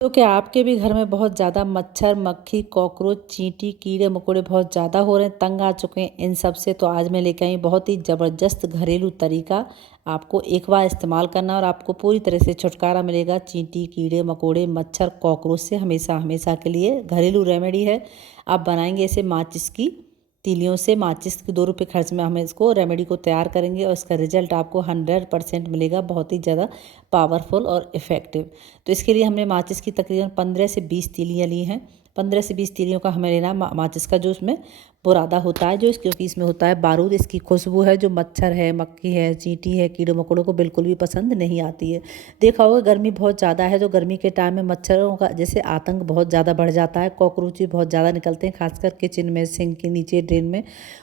तो क्या आपके भी घर में बहुत ज़्यादा मच्छर, मक्खी, कॉकरोच, चींटी, कीड़े मकोड़े बहुत ज़्यादा हो रहे हैं, तंग आ चुके हैं इन सब से? तो आज मैं लेकर आई बहुत ही ज़बरदस्त घरेलू तरीका। आपको एक बार इस्तेमाल करना और आपको पूरी तरह से छुटकारा मिलेगा चींटी, कीड़े मकोड़े, मच्छर, कॉकरोच से हमेशा हमेशा के लिए। घरेलू रेमेडी है। आप बनाएंगे इसे माचिस की तीलियों से। माचिस के 2 रुपये खर्च में हम इसको रेमेडी को तैयार करेंगे और इसका रिजल्ट आपको 100% मिलेगा, बहुत ही ज़्यादा पावरफुल और इफ़ेक्टिव। तो इसके लिए हमने माचिस की तकरीबन 15 से 20 तीलियाँ ली हैं। 15 से 20 तीलियों का हमें लेना है माचिस का जो उसमें बुरादा होता है, क्योंकि इसमें होता है बारूद। इसकी खुशबू है जो मच्छर है, मक्खी है, चींटी है, कीड़े मकोड़ों को बिल्कुल भी पसंद नहीं आती है। देखा होगा गर्मी बहुत ज़्यादा है तो गर्मी के टाइम में मच्छरों का जैसे आतंक बहुत ज़्यादा बढ़ जाता है। कॉकरोच भी बहुत ज़्यादा निकलते हैं, खासकर किचन में, सिंक के नीचे, ड्रेन में।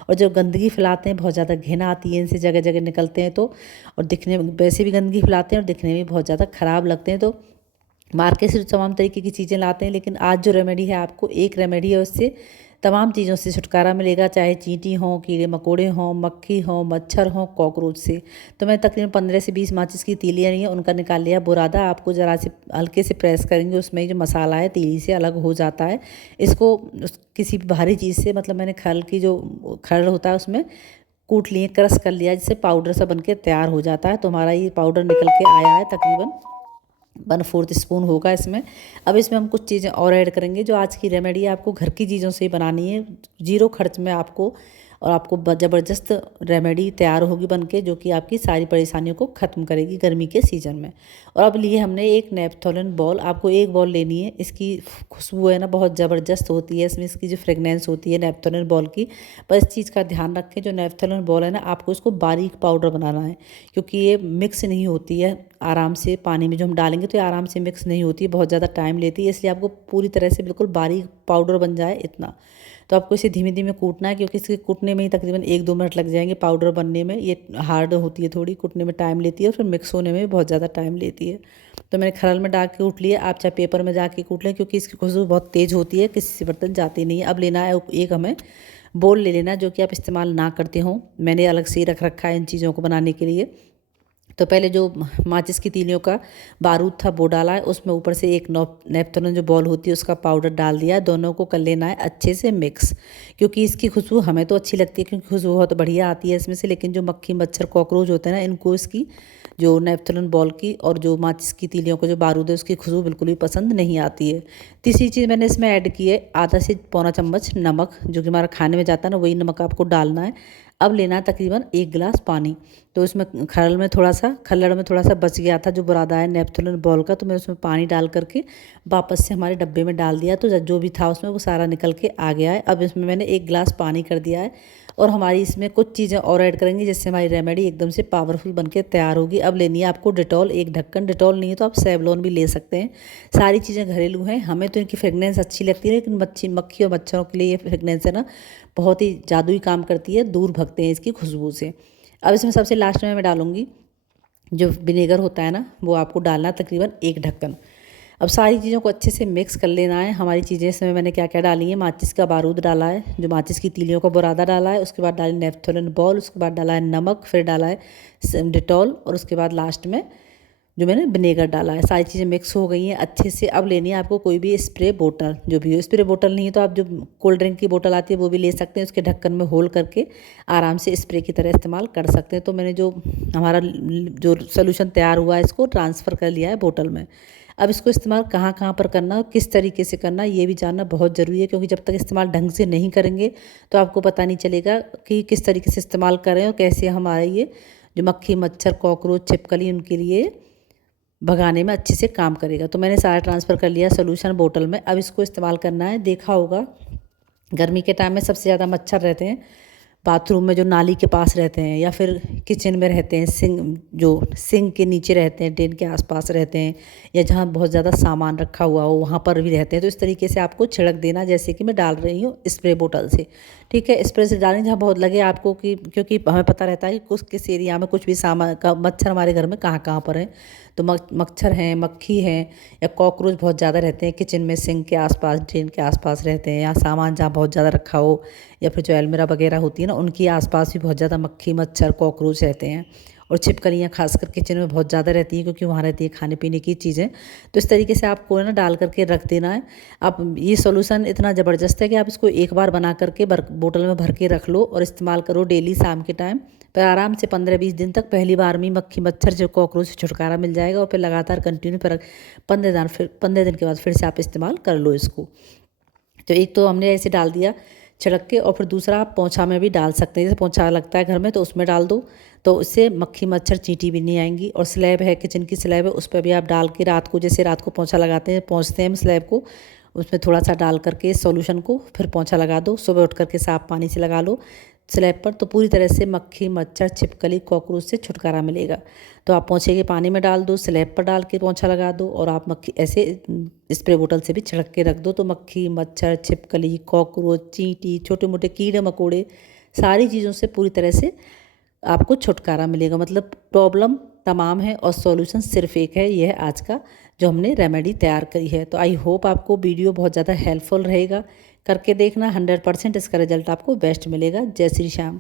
और जब गंदगी फैलाते हैं बहुत ज़्यादा घिन आती है इनसे, जगह जगह निकलते हैं तो। और दिखने में वैसे भी गंदगी फैलाते हैं और दिखने में बहुत ज़्यादा ख़राब लगते हैं। तो मार्केट से तमाम तरीके की चीज़ें लाते हैं, लेकिन आज जो रेमेडी है, आपको एक रेमेडी है, उससे तमाम चीज़ों से छुटकारा मिलेगा, चाहे चींटी हों, कीड़े मकोड़े हों, मक्खी हों, मच्छर हों, कॉकरोच से। तो मैं तकरीबन 15 से 20 माचिस की तीलियाँ नहीं है, उनका निकाल लिया बुरादा। आपको ज़रा से हल्के से प्रेस करेंगे, उसमें जो मसाला है तीली से अलग हो जाता है। इसको किसी भी भारी चीज़ से, मतलब मैंने खल की जो खल होता है उसमें कूट लिए, क्रश कर लिया, जिससे पाउडर सा बनके तैयार हो जाता है। तो हमारा ये पाउडर निकल के आया है, तकरीबन 1/4 स्पून होगा इसमें। अब इसमें हम कुछ चीज़ें और ऐड करेंगे। जो आज की रेमेडी है आपको घर की चीज़ों से ही बनानी है, 0 खर्च में आपको, और आपको ज़बरदस्त रेमेडी तैयार होगी बनके, जो कि आपकी सारी परेशानियों को ख़त्म करेगी गर्मी के सीज़न में। और अब लिए हमने एक नेपथोलिन बॉल। आपको एक बॉल लेनी है। इसकी खुशबू है ना बहुत ज़बरदस्त होती है, इसमें इसकी जो फ्रेगनेंस होती है नेपथोलिन बॉल की। पर इस चीज़ का ध्यान रखें, जो नेपथोलिन बॉल है ना, आपको इसको बारीक पाउडर बनाना है, क्योंकि ये मिक्स नहीं होती है आराम से। पानी में जो हम डालेंगे तो ये आराम से मिक्स नहीं होती है, बहुत ज़्यादा टाइम लेती है। इसलिए आपको पूरी तरह से बिल्कुल बारीक पाउडर बन जाए इतना। तो आपको इसे धीमे धीमे कूटना है, क्योंकि इसके कूटने में ही तकरीबन 1-2 मिनट लग जाएंगे। पाउडर बनने में ये हार्ड होती है थोड़ी, कूटने में टाइम लेती है और फिर मिक्स होने में भी बहुत ज़्यादा टाइम लेती है। तो मैंने खरल में डाल के कूट लिया। आप चाहे पेपर में जाके कूट लें, क्योंकि इसकी खुशबू बहुत तेज़ होती है, किसी से बर्तन जाती नहीं है। अब लेना है एक हमें बोल ले लेना, जो कि आप इस्तेमाल ना करते हों। मैंने अलग से ही रख रखा है इन चीज़ों को बनाने के लिए। तो पहले जो माचिस की तीलियों का बारूद था वो डाला है, उसमें ऊपर से एक नेपथोलिन जो बॉल होती है उसका पाउडर डाल दिया। दोनों को कर लेना है अच्छे से मिक्स, क्योंकि इसकी खुशबू हमें तो अच्छी लगती है, क्योंकि खुशबू बहुत बढ़िया आती है इसमें से। लेकिन जो मक्खी, मच्छर, कॉकरोच होते हैं ना, इनको इसकी जो नेपथोलिन बॉल की और जो माचिस की तीलियों का जो बारूद है उसकी खुशबू बिल्कुल भी पसंद नहीं आती है। तीसरी चीज़ मैंने इसमें ऐड की है आधा से पौना चम्मच नमक, जो कि हमारा खाने में जाता है ना, वही नमक आपको डालना है। अब लेना है तकरीबन 1 गिलास पानी। तो इसमें खल्लड़ में थोड़ा सा बच गया था जो बुरादा है नेपथोलिन बॉल का, तो मैं उसमें पानी डाल करके वापस से हमारे डब्बे में डाल दिया। तो जो भी था उसमें वो सारा निकल के आ गया है। अब इसमें मैंने 1 गिलास पानी कर दिया है, और हमारी इसमें कुछ चीज़ें और ऐड करेंगे, जिससे हमारी रेमेडी एकदम से पावरफुल बनके तैयार होगी। अब लेनी है आपको डिटॉल, 1 ढक्कन। डिटॉल नहीं है तो आप सेवलॉन भी ले सकते हैं। सारी चीज़ें घरेलू हैं, हमें तो इनकी फ्रेगनेंस अच्छी लगती है, लेकिन मक्खी और मच्छरों के लिए ये फ्रेगनेंस है ना बहुत ही जादुई काम करती है, दूर भगते हैं इसकी खुशबू से। अब इसमें सबसे लास्ट में मैं डालूँगी जो विनेगर होता है ना, वो आपको डालना तकरीबन 1 ढक्कन। अब सारी चीज़ों को अच्छे से मिक्स कर लेना है। हमारी चीज़ें इसमें मैंने क्या क्या डाली है, माचिस का बारूद डाला है, जो माचिस की तीलियों का बुरादा डाला है, उसके बाद डाली नेपथोलिन बॉल, उसके बाद डाला है नमक, फिर डाला है डिटॉल, और उसके बाद लास्ट में जो मैंने विनेगर डाला है। सारी चीज़ें मिक्स हो गई हैं अच्छे से। अब लेनी है आपको कोई भी स्प्रे बोतल, जो भी हो। स्प्रे बोतल नहीं है तो आप जो कोल्ड ड्रिंक की बोतल आती है वो भी ले सकते हैं, उसके ढक्कन में होल करके आराम से स्प्रे की तरह इस्तेमाल कर सकते हैं। तो मैंने जो हमारा जो सोल्यूशन तैयार हुआ है इसको ट्रांसफ़र कर लिया है बोतल में। अब इसको इस्तेमाल कहाँ कहाँ पर करना, किस तरीके से करना, ये भी जानना बहुत ज़रूरी है, क्योंकि जब तक इस्तेमाल ढंग से नहीं करेंगे तो आपको पता नहीं चलेगा कि किस तरीके से इस्तेमाल करें और कैसे हमारे ये जो मक्खी, मच्छर, कॉकरोच, छिपकली, उनके लिए भगाने में अच्छे से काम करेगा। तो मैंने सारा ट्रांसफ़र कर लिया सोल्यूशन बोतल में। अब इसको इस्तेमाल करना है। देखा होगा गर्मी के टाइम में सबसे ज़्यादा मच्छर रहते हैं बाथरूम में, जो नाली के पास रहते हैं, या फिर किचन में रहते हैं, सिंक के नीचे रहते हैं, ड्रेन के आसपास रहते हैं, या जहाँ बहुत ज़्यादा सामान रखा हुआ हो वहाँ पर भी रहते हैं। तो इस तरीके से आपको छिड़क देना, जैसे कि मैं डाल रही हूँ स्प्रे बोतल से। ठीक है, स्प्रे से डालें जहाँ बहुत लगे आपको, कि क्योंकि हमें पता रहता है कि किस एरिया में कुछ भी सामान का मच्छर हमारे घर में कहाँ कहाँ पर है। तो मच्छर हैं, मक्खी हैं, या कॉकरोच बहुत ज़्यादा रहते हैं किचन में, सिंक के आसपास, ड्रेन के आसपास रहते हैं, या सामान जहाँ बहुत ज़्यादा रखा हो, या फिर जो अलमीरा वगैरह होती है ना, उनके आसपास भी बहुत ज़्यादा मक्खी, मच्छर, कॉकरोच रहते हैं। और छिपकलियाँ खासकर किचन में बहुत ज़्यादा रहती हैं, क्योंकि वहाँ रहती है खाने पीने की चीज़ें। तो इस तरीके से आपको ना डाल करके रख देना है। आप ये सॉल्यूशन इतना ज़बरदस्त है कि आप इसको एक बार बना करके बोतल में भर के रख लो और इस्तेमाल करो डेली शाम के टाइम। पर आराम से 15-20 दिन तक पहली बार में मक्खी मच्छर जो कॉकरोच से छुटकारा मिल जाएगा। और फिर लगातार कंटिन्यू पर 15 दिन के बाद फिर से आप इस्तेमाल कर लो इसको। तो एक तो हमने ऐसे डाल दिया छिड़क के, और फिर दूसरा आप पोंछा में भी डाल सकते हैं। जैसे पोंछा लगता है घर में तो उसमें डाल दो, तो उससे मक्खी मच्छर चींटी भी नहीं आएंगी। और स्लैब है, किचन की स्लैब है, उस पर भी आप डाल के रात को, जैसे रात को पोंछा लगाते हैं, पोंछते हैं हम स्लैब को, उसमें थोड़ा सा डाल करके सॉल्यूशन को फिर पोंछा लगा दो। सुबह उठ करके साफ पानी से लगा लो स्लैब पर, तो पूरी तरह से मक्खी मच्छर छिपकली कॉकरोच से छुटकारा मिलेगा। तो आप पोंछे के पानी में डाल दो, स्लैब पर डाल के पोंछा लगा दो, और आप मक्खी ऐसे स्प्रे बोतल से भी छिड़क के रख दो। तो मक्खी मच्छर छिपकली कॉकरोच चींटी छोटे मोटे कीड़े मकोड़े सारी चीज़ों से पूरी तरह से आपको छुटकारा मिलेगा। मतलब प्रॉब्लम तमाम है और सॉल्यूशन सिर्फ एक है, यह आज का जो हमने रेमेडी तैयार करी है। तो आई होप आपको वीडियो बहुत ज़्यादा हेल्पफुल रहेगा। करके देखना, 100% इसका रिजल्ट आपको बेस्ट मिलेगा। जय श्री श्याम।